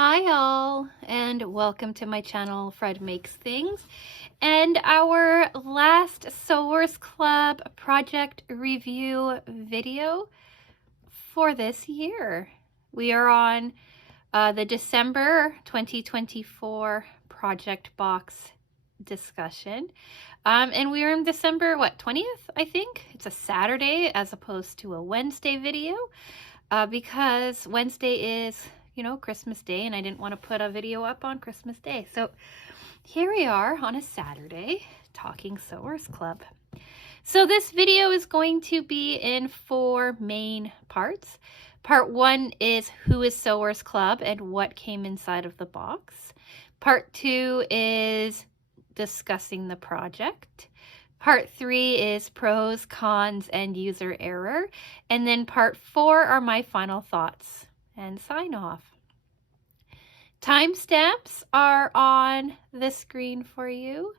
Hi all, and welcome to my channel, Fred Makes Things, and our last Sewers Club project review video for this year. We are on the December 2024 project box discussion. And we are in December, 20th, I think? It's a Saturday as opposed to a Wednesday video because Wednesday is Christmas Day, and I didn't want to put a video up on Christmas Day. So here we are on a Saturday talking Sewers Club. So this video is going to be in 4 main parts. Part 1 is who is Sewers Club and what came inside of the box. Part 2 is discussing the project. Part 3 is pros, cons, and user error. And then part 4 are my final thoughts and sign off. Timestamps are on the screen for you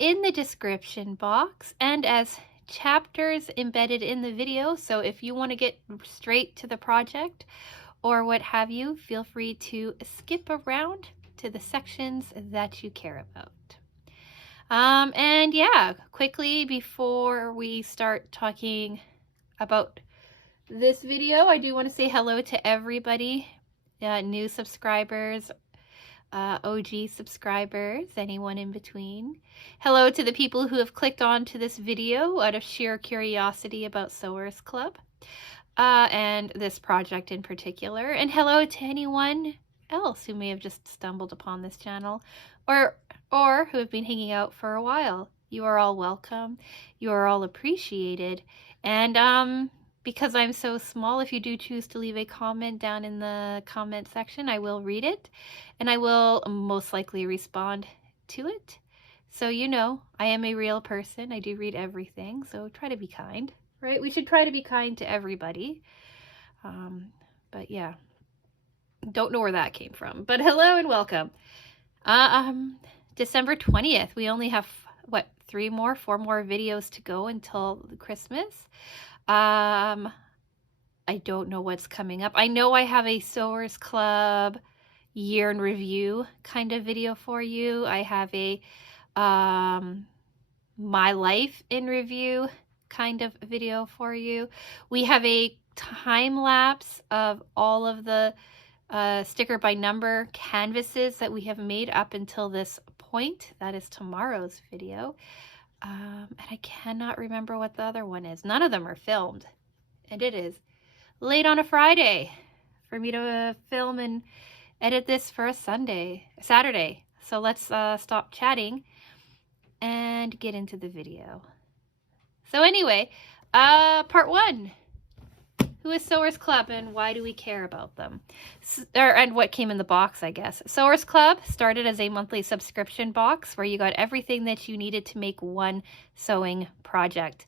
in the description box and as chapters embedded in the video. So if you want to get straight to the project or what have you, feel free to skip around to the sections that you care about. And yeah, quickly before we start talking about this video, I do want to say hello to everybody, new subscribers, OG subscribers, anyone in between. Hello to the people who have clicked on to this video out of sheer curiosity about Sewers Club and this project in particular. And hello to anyone else who may have just stumbled upon this channel or who have been hanging out for a while. You are all welcome. You are all appreciated. And because I'm so small, if you do choose to leave a comment down in the comment section, I will read it and I will most likely respond to it. So I am a real person. I do read everything, so try to be kind, right? We should try to be kind to everybody. But yeah, don't know where that came from. But hello and welcome. December 20th, we only have, 4 more videos to go until Christmas. I don't know what's coming up. I know I have a Sewers Club year in review kind of video for you. I have a my life in review kind of video for you. We have a time lapse of all of the sticker by number canvases that we have made up until this point. That is tomorrow's video. And I cannot remember what the other one is. None of them are filmed. And it is late on a Friday for me to film and edit this for a Saturday. So let's stop chatting and get into the video. So anyway, part 1. Who is Sewers Club and why do we care about them? And what came in the box, I guess. Sewers Club started as a monthly subscription box where you got everything that you needed to make one sewing project.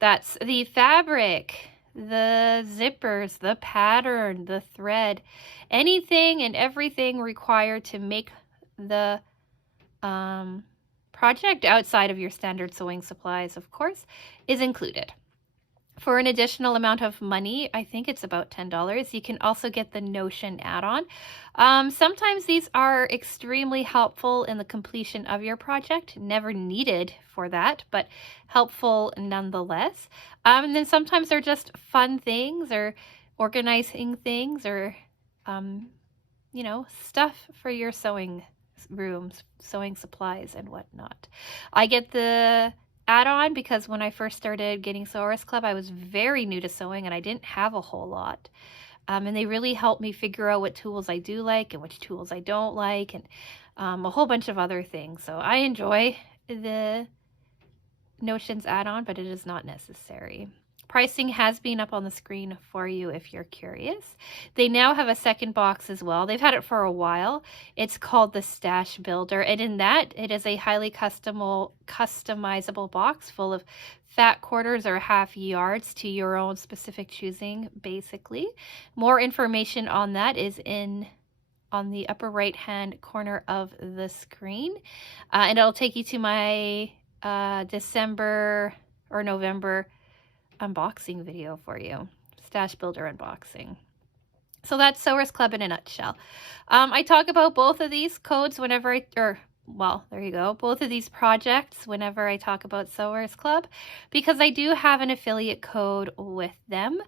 That's the fabric, the zippers, the pattern, the thread, anything and everything required to make the project outside of your standard sewing supplies, of course, is included. For an additional amount of money, I think it's about $10, you can also get the Notion add-on. Sometimes these are extremely helpful in the completion of your project. Never needed for that, but helpful nonetheless. And then sometimes they're just fun things or organizing things or, stuff for your sewing rooms, sewing supplies and whatnot. I get the add-on because when I first started getting Sewers Club, I was very new to sewing and I didn't have a whole lot. And they really helped me figure out what tools I do like and which tools I don't like and a whole bunch of other things. So I enjoy the Notions add-on, but it is not necessary. Pricing has been up on the screen for you if you're curious. They now have a second box as well. They've had it for a while. It's called the Stash Builder, and in that, it is a highly customizable box full of fat quarters or half yards to your own specific choosing, basically. More information on that is on the upper right-hand corner of the screen, and it'll take you to my December or November unboxing video for you, Stash Builder unboxing. So that's Sewers Club in a nutshell. I talk about both of these codes whenever well, there you go. Both of these projects whenever I talk about Sewers Club, because I do have an affiliate code with them.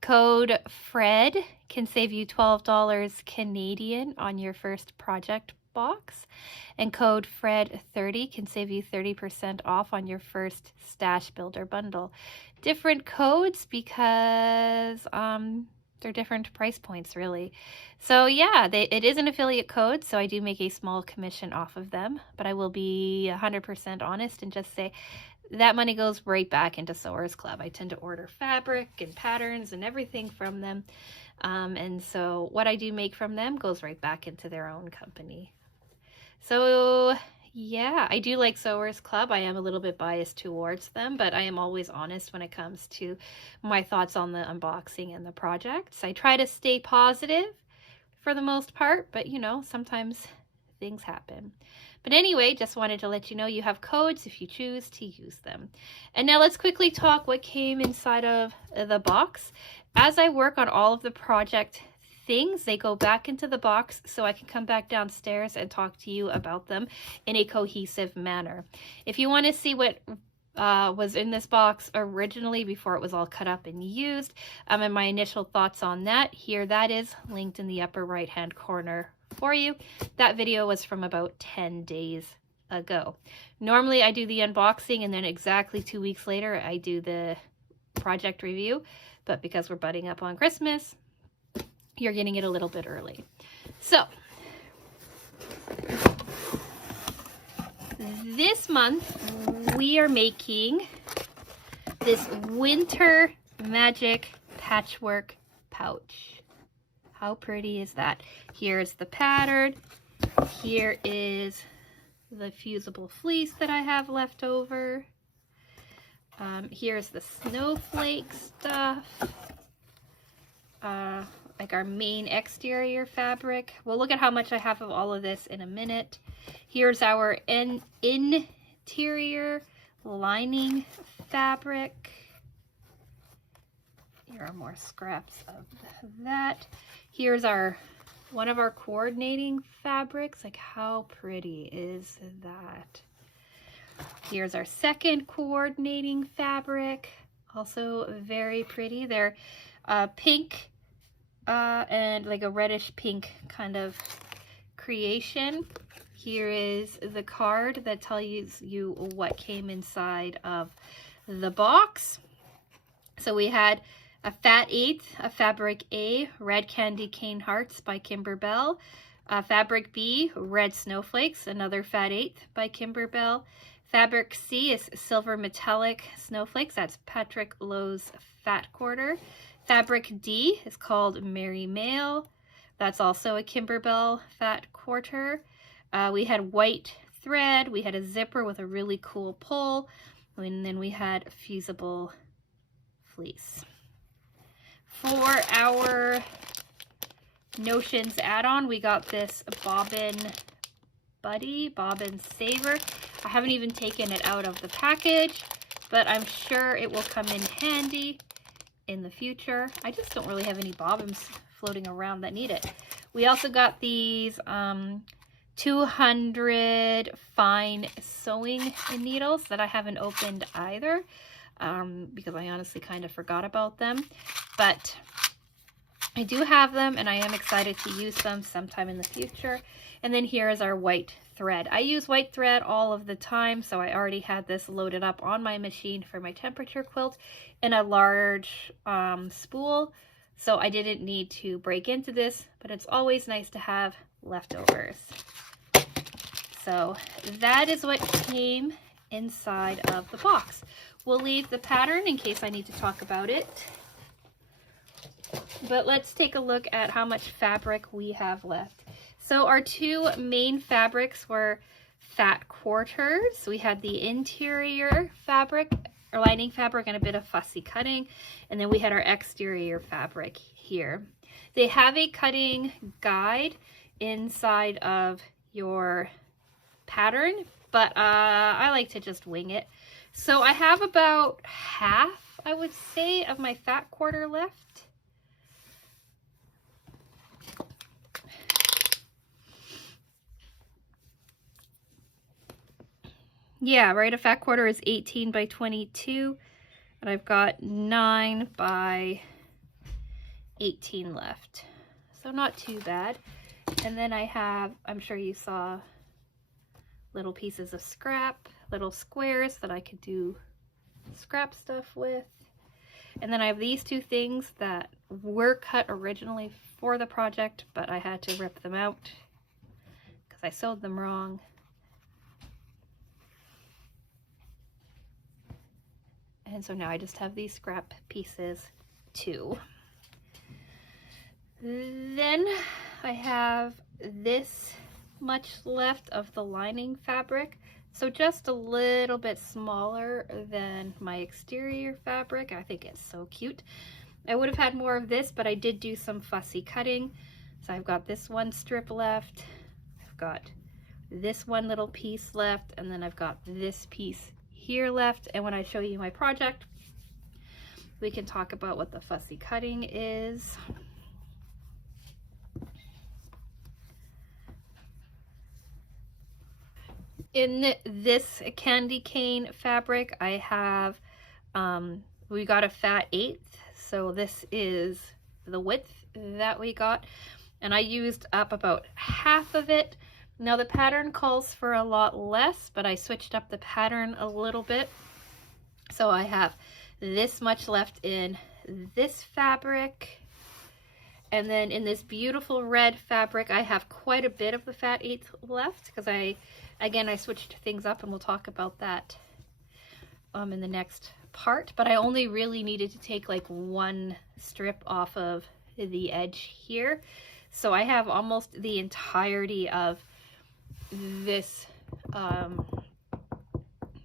Code FRED can save you $12 Canadian on your first project box, and code FRED30 can save you 30% off on your first Stash Builder bundle. Different codes because they're different price points, really. So yeah, it is an affiliate code, so I do make a small commission off of them, but I will be 100% honest and just say that money goes right back into Sewers Club. I tend to order fabric and patterns and everything from them. And so what I do make from them goes right back into their own company. So yeah, I do like Sewers Club. I am a little bit biased towards them, but I am always honest when it comes to my thoughts on the unboxing and the projects. I try to stay positive for the most part, but you know, sometimes things happen. But anyway, just wanted to let you know you have codes if you choose to use them. And now let's quickly talk what came inside of the box. As I work on all of the project things, they go back into the box so I can come back downstairs and talk to you about them in a cohesive manner. If you want to see what was in this box originally before it was all cut up and used, and my initial thoughts on that, that is linked in the upper right hand corner for you. That video was from about 10 days ago. Normally I do the unboxing and then exactly 2 weeks later I do the project review, but because we're butting up on Christmas, you're getting it a little bit early. So this month we are making this winter magic patchwork pouch. How pretty is that? Here's the pattern. Here is the fusible fleece that I have left over. Here's the snowflake stuff. Like our main exterior fabric. We'll look at how much I have of all of this in a minute. Here's our interior lining fabric. Here are more scraps of that. Here's one of our coordinating fabrics. Like, how pretty is that? Here's our second coordinating fabric. Also very pretty. They're pink and like a reddish pink kind of creation. Here is the card that tells you what came inside of the box. So we had a fat eighth, a fabric A, red candy cane hearts by Kimberbell. Fabric B, red snowflakes, another fat eighth by Kimberbell. Fabric C is silver metallic snowflakes. That's Patrick Lowe's fat quarter. Fabric D is called Merry Mail. That's also a Kimberbell fat quarter. We had white thread. We had a zipper with a really cool pull. And then we had fusible fleece. For our Notions add-on, we got this Bobbin Buddy, Bobbin Saver. I haven't even taken it out of the package, but I'm sure it will come in handy in the future. I just don't really have any bobbins floating around that need it. We also got these 200 fine sewing needles that I haven't opened either. Because I honestly kind of forgot about them, but I do have them and I am excited to use them sometime in the future. And then here is our white thread. I use white thread all of the time, so I already had this loaded up on my machine for my temperature quilt in a large spool, so I didn't need to break into this, but it's always nice to have leftovers. So that is what came inside of the box. We'll leave the pattern in case I need to talk about it. But let's take a look at how much fabric we have left. So our two main fabrics were fat quarters. We had the interior fabric or lining fabric and a bit of fussy cutting. And then we had our exterior fabric here. They have a cutting guide inside of your pattern, but I like to just wing it. So I have about half, I would say, of my fat quarter left. Yeah, right, a fat quarter is 18 by 22, and I've got 9 by 18 left. So not too bad. And then I have, I'm sure you saw, little pieces of scrap, little squares that I could do scrap stuff with. And then I have these two things that were cut originally for the project, but I had to rip them out because I sewed them wrong. And so now I just have these scrap pieces too. Then I have this much left of the lining fabric. So just a little bit smaller than my exterior fabric. I think it's so cute. I would have had more of this, but I did do some fussy cutting. So I've got this one strip left. I've got this one little piece left, and then I've got this piece here left. And when I show you my project, we can talk about what the fussy cutting is. In this candy cane fabric, I have, we got a fat 1/8, so this is the width that we got, and I used up about half of it. Now the pattern calls for a lot less, but I switched up the pattern a little bit. So I have this much left in this fabric, and then in this beautiful red fabric, I have quite a bit of the fat 1/8 left because I switched things up, and we'll talk about that in the next part. But I only really needed to take like one strip off of the edge here. So I have almost the entirety of this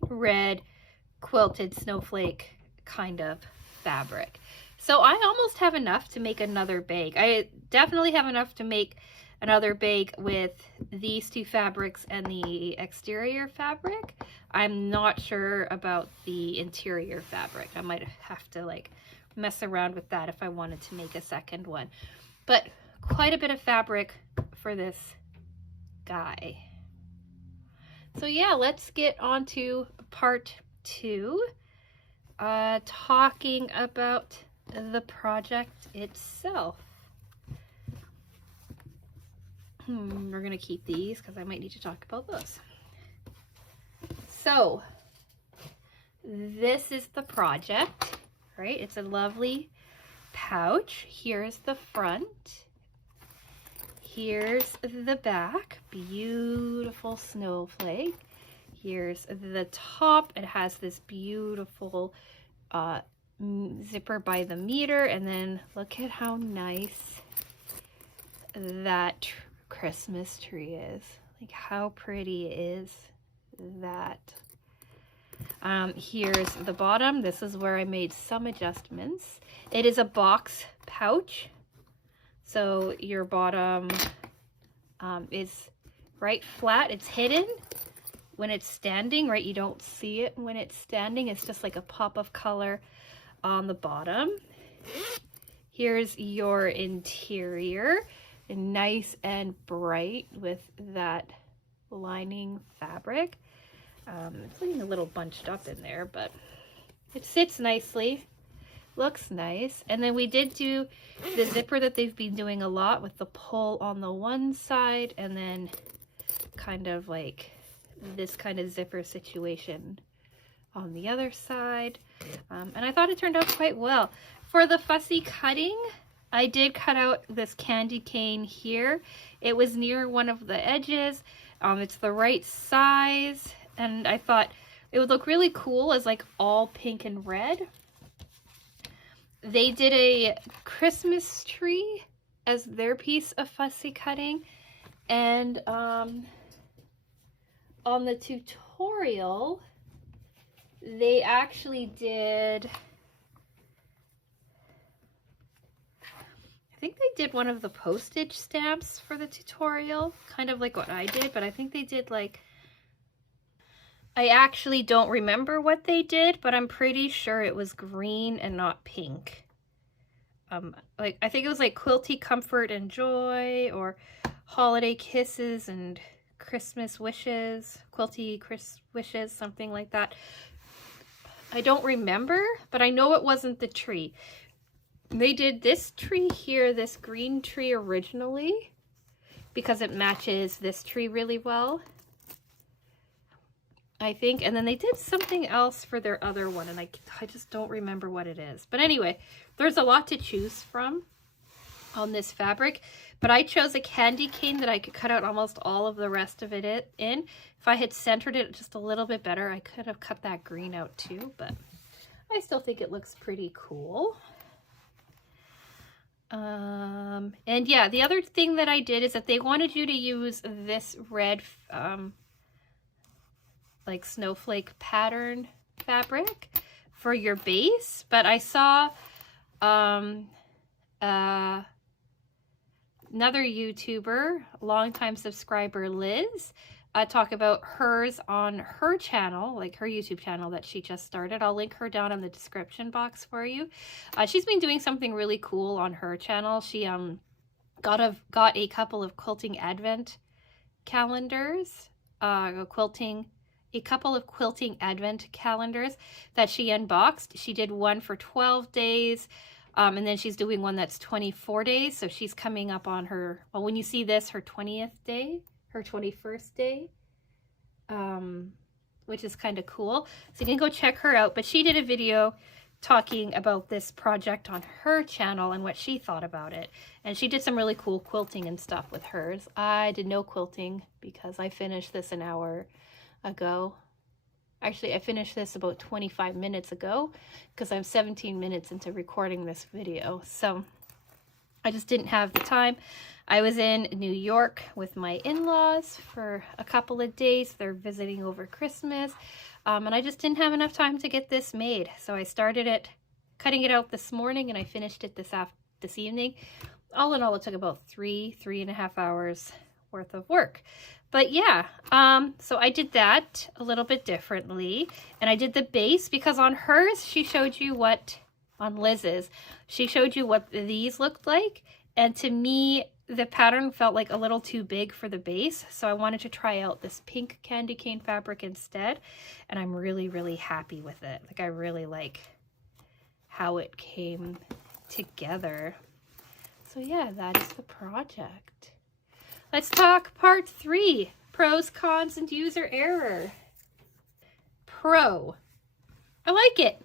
red quilted snowflake kind of fabric. So I almost have enough to make another bag. I definitely have enough to make another bag with these two fabrics and the exterior fabric. I'm not sure about the interior fabric. I might have to like mess around with that if I wanted to make a second one. But quite a bit of fabric for this guy. So yeah, let's get on to part 2, talking about the project itself. We're gonna keep these because I might need to talk about those. So this is the project, right? It's a lovely pouch. Here's the front. Here's the back, beautiful snowflake. Here's the top. It has this beautiful zipper by the meter, and then look at how nice that Christmas tree is. Like, how pretty is that? Here's the bottom. This is where I made some adjustments. It is a box pouch, so your bottom is right flat. It's hidden when it's standing, right? You don't see it when it's standing. It's just like a pop of color on the bottom. Here's your interior, nice and bright with that lining fabric. It's looking a little bunched up in there, but it sits nicely, looks nice. And then we did do the zipper that they've been doing a lot with the pull on the one side, and then kind of like this kind of zipper situation on the other side. And I thought it turned out quite well. For the fussy cutting, I did cut out this candy cane here. It was near one of the edges. It's the right size, and I thought it would look really cool as like all pink and red. They did a Christmas tree as their piece of fussy cutting, and on the tutorial, they actually did, I think they did one of the postage stamps for the tutorial, kind of like what I did, but I think they did like, I actually don't remember what they did, but I'm pretty sure it was green and not pink. Like, I think it was like Quilty Comfort and Joy, or Holiday Kisses and Christmas wishes, quilty wishes, something like that. I don't remember, but I know it wasn't the tree. They did this tree here, this green tree originally, because it matches this tree really well, I think. And then they did something else for their other one, and I just don't remember what it is. But anyway, there's a lot to choose from on this fabric, but I chose a candy cane that I could cut out almost all of the rest of it in. If I had centered it just a little bit better, I could have cut that green out too, but I still think it looks pretty cool. And yeah, the other thing that I did is that they wanted you to use this red like snowflake pattern fabric for your base, but I saw another YouTuber, longtime subscriber Liz, talk about hers on her channel, like her YouTube channel that she just started. I'll link her down in the description box for you. She's been doing something really cool on her channel. She got a couple of quilting advent calendars, a couple of quilting advent calendars that she unboxed. She did one for 12 days. And then she's doing one that's 24 days. So she's coming up on her, well, when you see this, her 20th day, her 21st day, which is kind of cool. So you can go check her out. But she did a video talking about this project on her channel and what she thought about it. And she did some really cool quilting and stuff with hers. I did no quilting because I finished this an hour ago. Actually, I finished this about 25 minutes ago because I'm 17 minutes into recording this video. So I just didn't have the time. I was in New York with my in-laws for a couple of days. They're visiting over Christmas. And I just didn't have enough time to get this made. So I started cutting it out this morning, and I finished it this evening. All in all, it took about 3.5 hours worth of work. But yeah, so I did that a little bit differently, and I did the base because on hers, she showed you on Liz's, she showed you what these looked like, and to me, the pattern felt like a little too big for the base, so I wanted to try out this pink candy cane fabric instead, and I'm really, really happy with it. Like, I really like how it came together. So yeah, that is the project. Let's talk part 3, pros, cons, and user error. Pro, I like it.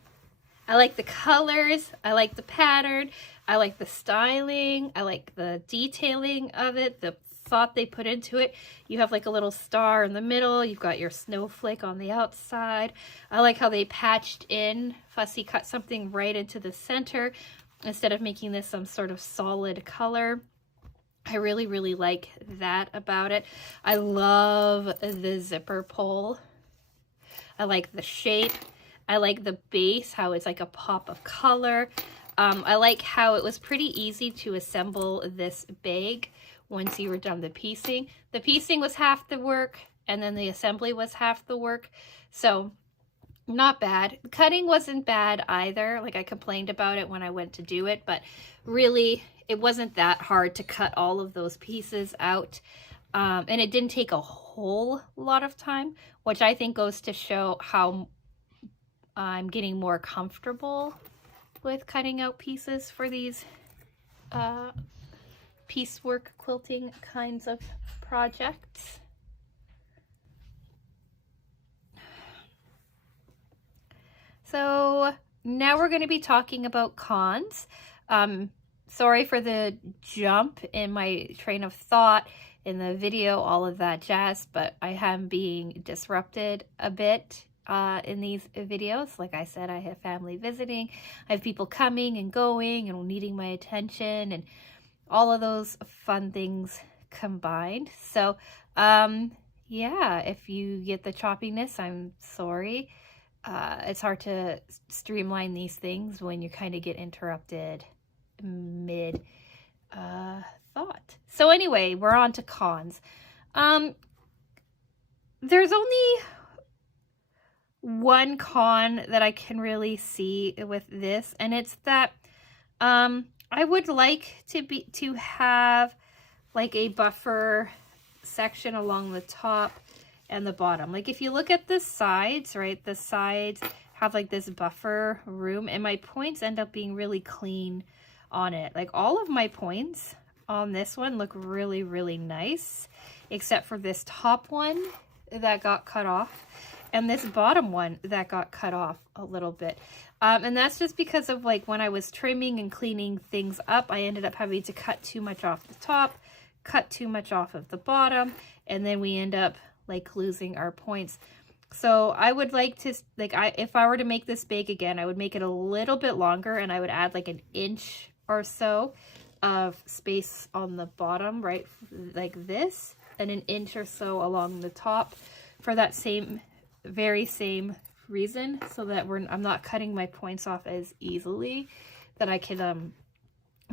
I like the colors, I like the pattern, I like the styling, I like the detailing of it, the thought they put into it. You have like a little star in the middle, you've got your snowflake on the outside. I like how they patched in, fussy cut something right into the center instead of making this some sort of solid color. I really, really like that about it. I love the zipper pull. I like the shape. I like the base, how it's like a pop of color. I like how it was pretty easy to assemble this bag once you were done the piecing. The piecing was half the work, and then the assembly was half the work. So not bad. Cutting wasn't bad either. Like, I complained about it when I went to do it, but really it wasn't that hard to cut all of those pieces out. And it didn't take a whole lot of time, which I think goes to show how I'm getting more comfortable with cutting out pieces for these piecework quilting kinds of projects. So now we're going to be talking about cons. Sorry for the jump in my train of thought in the video, all of that jazz, but I am being disrupted a bit in these videos. Like I said, I have family visiting, I have people coming and going and needing my attention, and all of those fun things combined. So yeah, if you get the choppiness, I'm sorry. It's hard to streamline these things when you kind of get interrupted mid thought. So anyway, we're on to cons. There's only one con that I can really see with this, and it's that I would like to have like a buffer section along the top and the bottom. Like if you look at the sides, right, the sides have like this buffer room, and my points end up being really clean on it. Like all of my points on this one look really, really nice, except for this top one that got cut off and this bottom one that got cut off a little bit. And that's just because of like when I was trimming and cleaning things up, I ended up having to cut too much off the top, cut too much off of the bottom, and then we end up like losing our points. So I would like to, like, if I were to make this bag again, I would make it a little bit longer, and I would add like an inch or so of space on the bottom, right, like this, and an inch or so along the top for that very same reason, so that I'm not cutting my points off as easily, that I can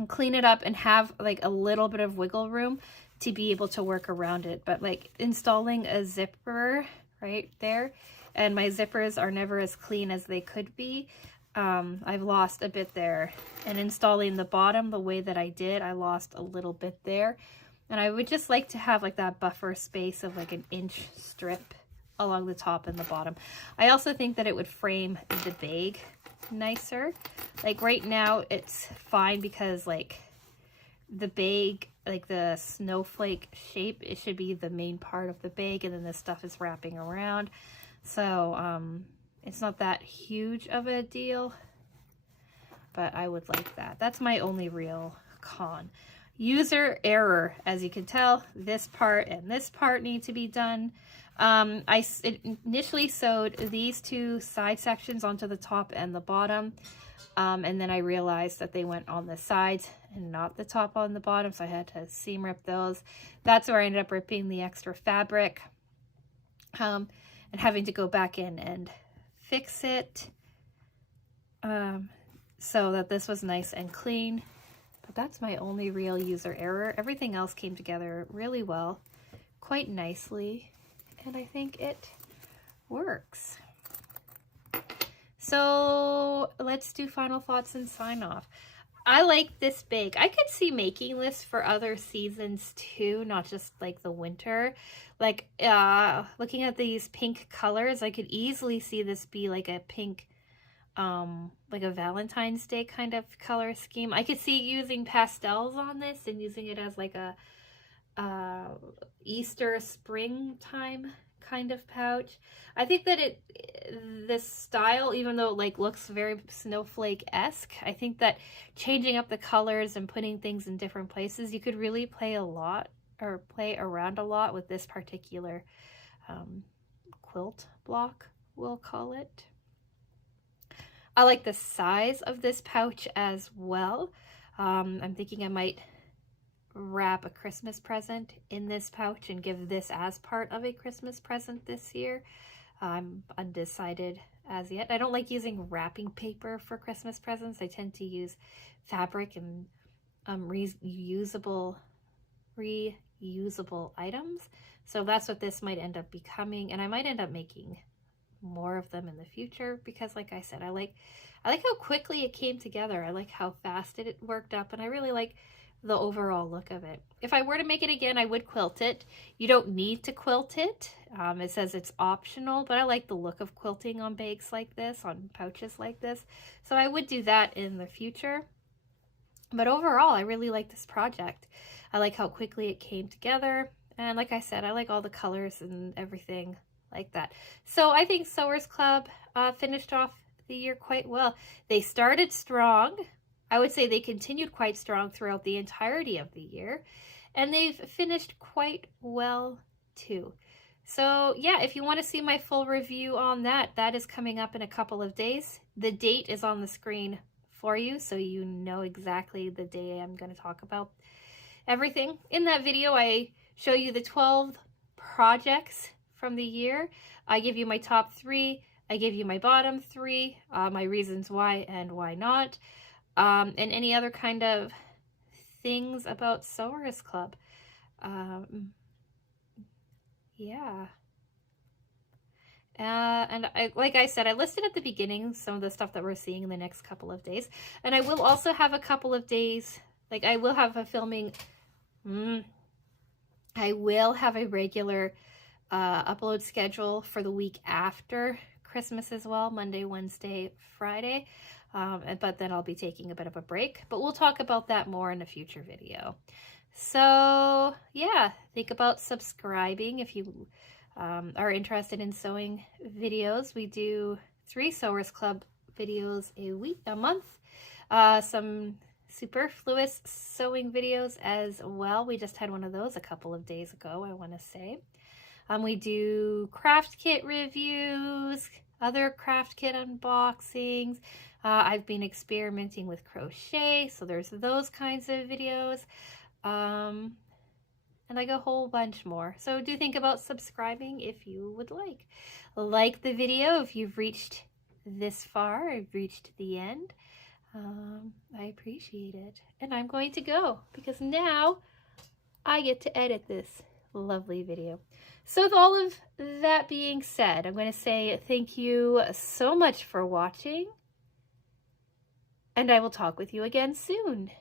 clean it up and have like a little bit of wiggle room to be able to work around it. But like installing a zipper right there, and my zippers are never as clean as they could be. I've lost a bit there, and installing the bottom the way that I did, I lost a little bit there. And I would just like to have like that buffer space of like an inch strip along the top and the bottom. I also think that it would frame the bag nicer. Like right now it's fine because like the bag, like the snowflake shape, it should be the main part of the bag, and then this stuff is wrapping around. So it's not that huge of a deal, but I would like that. That's my only real con. User error, as you can tell, this part and this part need to be done. I initially sewed these two side sections onto the top and the bottom, and then I realized that they went on the sides and not the top on the bottom, so I had to seam rip those. That's where I ended up ripping the extra fabric, and having to go back in and fix it, so that this was nice and clean. But that's my only real user error. Everything else came together really well, quite nicely, and I think it works. So let's do final thoughts and sign off. I like this bag. I could see making this for other seasons too, not just like the winter. Like looking at these pink colors, I could easily see this be like a pink, like a Valentine's Day kind of color scheme. I could see using pastels on this and using it as like a Easter springtime kind of pouch. I think that this style, even though it like looks very snowflake-esque, I think that changing up the colors and putting things in different places, you could really play around a lot with this particular quilt block, we'll call it. I like the size of this pouch as well. I'm thinking I might wrap a Christmas present in this pouch and give this as part of a Christmas present this year. I'm undecided as yet. I don't like using wrapping paper for Christmas presents. I tend to use fabric and reusable items. So that's what this might end up becoming, and I might end up making more of them in the future, because like I said, I like how quickly it came together. I like how fast it worked up, and I really like the overall look of it. If I were to make it again, I would quilt it. You don't need to quilt it. It says it's optional, but I like the look of quilting on bags like this, on pouches like this. So I would do that in the future. But overall, I really like this project. I like how quickly it came together. And like I said, I like all the colors and everything like that. So I think Sewers Club finished off the year quite well. They started strong. I would say they continued quite strong throughout the entirety of the year, and they've finished quite well too. So yeah, if you want to see my full review on that, that is coming up in a couple of days. The date is on the screen for you, so you know exactly the day I'm going to talk about everything. In that video, I show you the 12 projects from the year. I give you my top 3. I give you my bottom 3, my reasons why and why not. And any other kind of things about Sewers Club. Yeah. And like I said, I listed at the beginning some of the stuff that we're seeing in the next couple of days. And I will also have a couple of days, like I will have a filming, I will have a regular upload schedule for the week after Christmas as well, Monday, Wednesday, Friday, but then I'll be taking a bit of a break, but we'll talk about that more in a future video. So yeah, think about subscribing if you are interested in sewing videos. We do 3 Sewers Club videos a month, some superfluous sewing videos as well. We just had one of those a couple of days ago, I want to say. We do craft kit reviews, other craft kit unboxings. I've been experimenting with crochet, so there's those kinds of videos. And like a whole bunch more. So do think about subscribing if you would like. Like the video if you've reached this far, I've reached the end. I appreciate it. And I'm going to go because now I get to edit this lovely video. So with all of that being said, I'm going to say thank you so much for watching, and I will talk with you again soon.